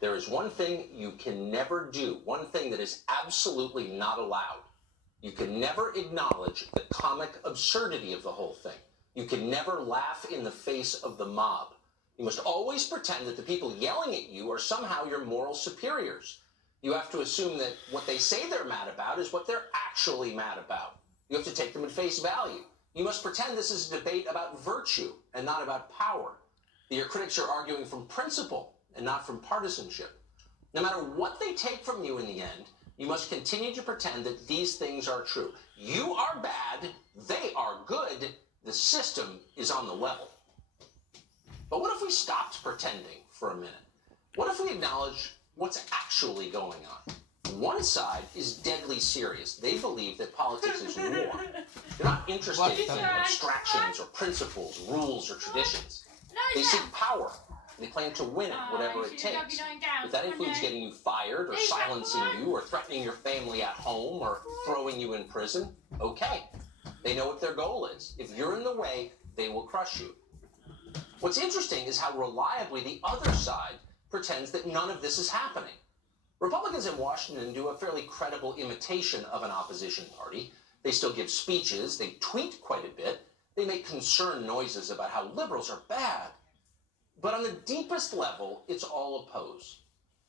There is one thing you can never do, one thing that is absolutely not allowed. You can never acknowledge the comic absurdity of the whole thing. You can never laugh in the face of the mob. You must always pretend that the people yelling at you are somehow your moral superiors. You have to assume that what they say they're mad about is what they're actually mad about. You have to take them at face value. You must pretend this is a debate about virtue and not about power. That your critics are arguing from principle and not from partisanship. No matter what they take from you in the end, you must continue to pretend that these things are true. You are bad, they are good, the system is on the level. But what if we stopped pretending for a minute? What if we acknowledge what's actually going on? One side is deadly serious. They believe that politics is war. They're not interested in abstractions or principles, rules, or traditions. They seek power. They plan to win it, whatever it takes. If that includes getting you fired, or silencing you, or threatening your family at home, or throwing you in prison, okay. They know what their goal is. If you're in the way, they will crush you. What's interesting is how reliably the other side pretends that none of this is happening. Republicans in Washington do a fairly credible imitation of an opposition party. They still give speeches, they tweet quite a bit, they make concerned noises about how liberals are bad. But on the deepest level, it's all a pose.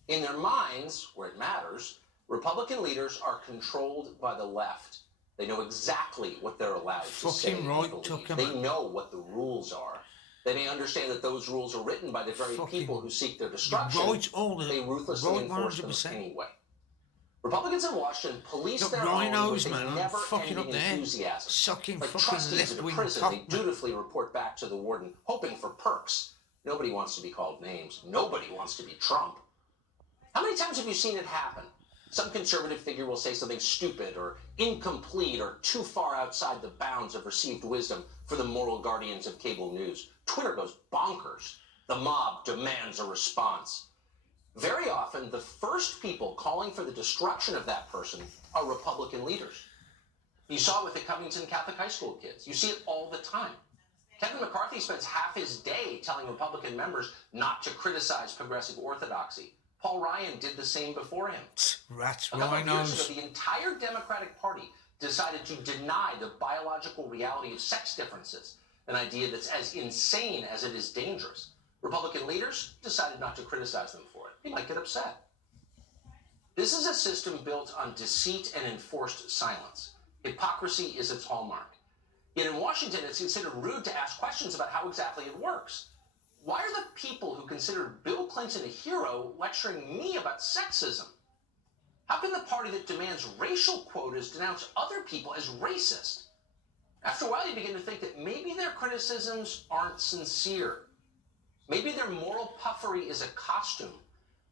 In their minds, where it matters, Republican leaders are controlled by the left. They know exactly what they're allowed to say and believe. They know what the rules are. They understand that those rules are written by the very people who seek their destruction. They ruthlessly enforce them anyway. Republicans in Washington police their own with a never-ending enthusiasm. Like trustees in a prison, they dutifully report back to the warden, hoping for perks. Nobody wants to be called names. Nobody wants to be Trump. How many times have you seen it happen? Some conservative figure will say something stupid or incomplete or too far outside the bounds of received wisdom for the moral guardians of cable news. Twitter goes bonkers. The mob demands a response. Very often, the first people calling for the destruction of that person are Republican leaders. You saw it with the Covington Catholic High School kids. You see it all the time. Kevin McCarthy spends half his day telling Republican members not to criticize progressive orthodoxy. Paul Ryan did the same before him. Rats, a couple of years ago, the entire Democratic Party decided to deny the biological reality of sex differences, an idea that's as insane as it is dangerous. Republican leaders decided not to criticize them for it. They might get upset. This is a system built on deceit and enforced silence. Hypocrisy is its hallmark. Yet in Washington, it's considered rude to ask questions about how exactly it works. Why are the people who considered Bill Clinton a hero lecturing me about sexism? How can the party that demands racial quotas denounce other people as racist? After a while, you begin to think that maybe their criticisms aren't sincere. Maybe their moral puffery is a costume.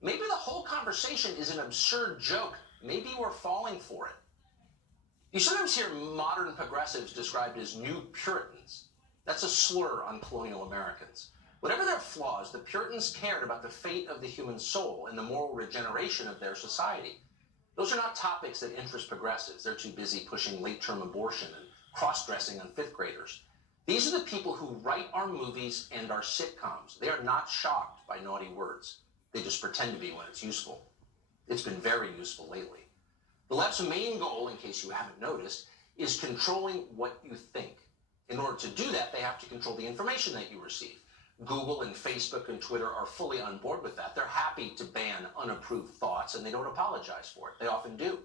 Maybe the whole conversation is an absurd joke. Maybe we're falling for it. You sometimes hear modern progressives described as new Puritans. That's a slur on colonial Americans. Whatever their flaws, the Puritans cared about the fate of the human soul and the moral regeneration of their society. Those are not topics that interest progressives. They're too busy pushing late-term abortion and cross-dressing on fifth graders. These are the people who write our movies and our sitcoms. They are not shocked by naughty words. They just pretend to be when it's useful. It's been very useful lately. The left's main goal, in case you haven't noticed, is controlling what you think. In order to do that, they have to control the information that you receive. Google and Facebook and Twitter are fully on board with that. They're happy to ban unapproved thoughts, and they don't apologize for it. They often do.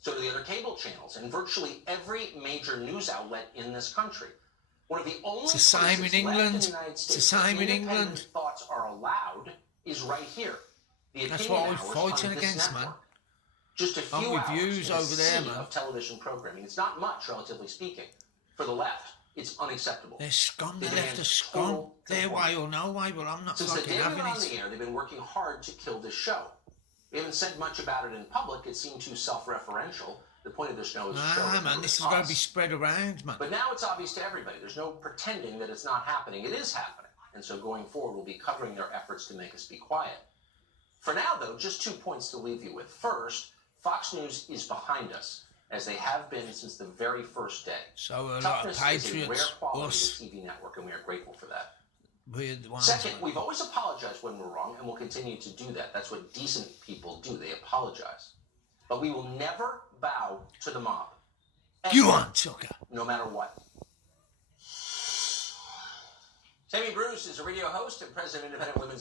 So do the other cable channels and virtually every major news outlet in this country. One of the only places left in the United States where independent thoughts are allowed is right here. The Opinion Hours on this network. Just a few hours in a sea of television programming. It's not much, relatively speaking. For the left, it's unacceptable. They're scum, the left are scum. Their way or no way, but I'm not fucking having it. Since the day we went on the air, they've been working hard to kill this show. We haven't said much about it in public. It seemed too self-referential. The point of the show is to show man, this is going to be spread around, man. But now it's obvious to everybody. There's no pretending that it's not happening. It is happening. And so going forward, we'll be covering their efforts to make us be quiet. For now, though, just 2 points to leave you with. First, Fox News is behind us, as they have been since the very first day. So Toughness is a rare quality of the TV network, and we are grateful for that. We're the ones. Second, we've always apologized when we're wrong, and we'll continue to do that. That's what decent people do. They apologize. But we will never bow to the mob. You on, sucker. No matter what. Tammy Bruce is a radio host and president of Independent Women's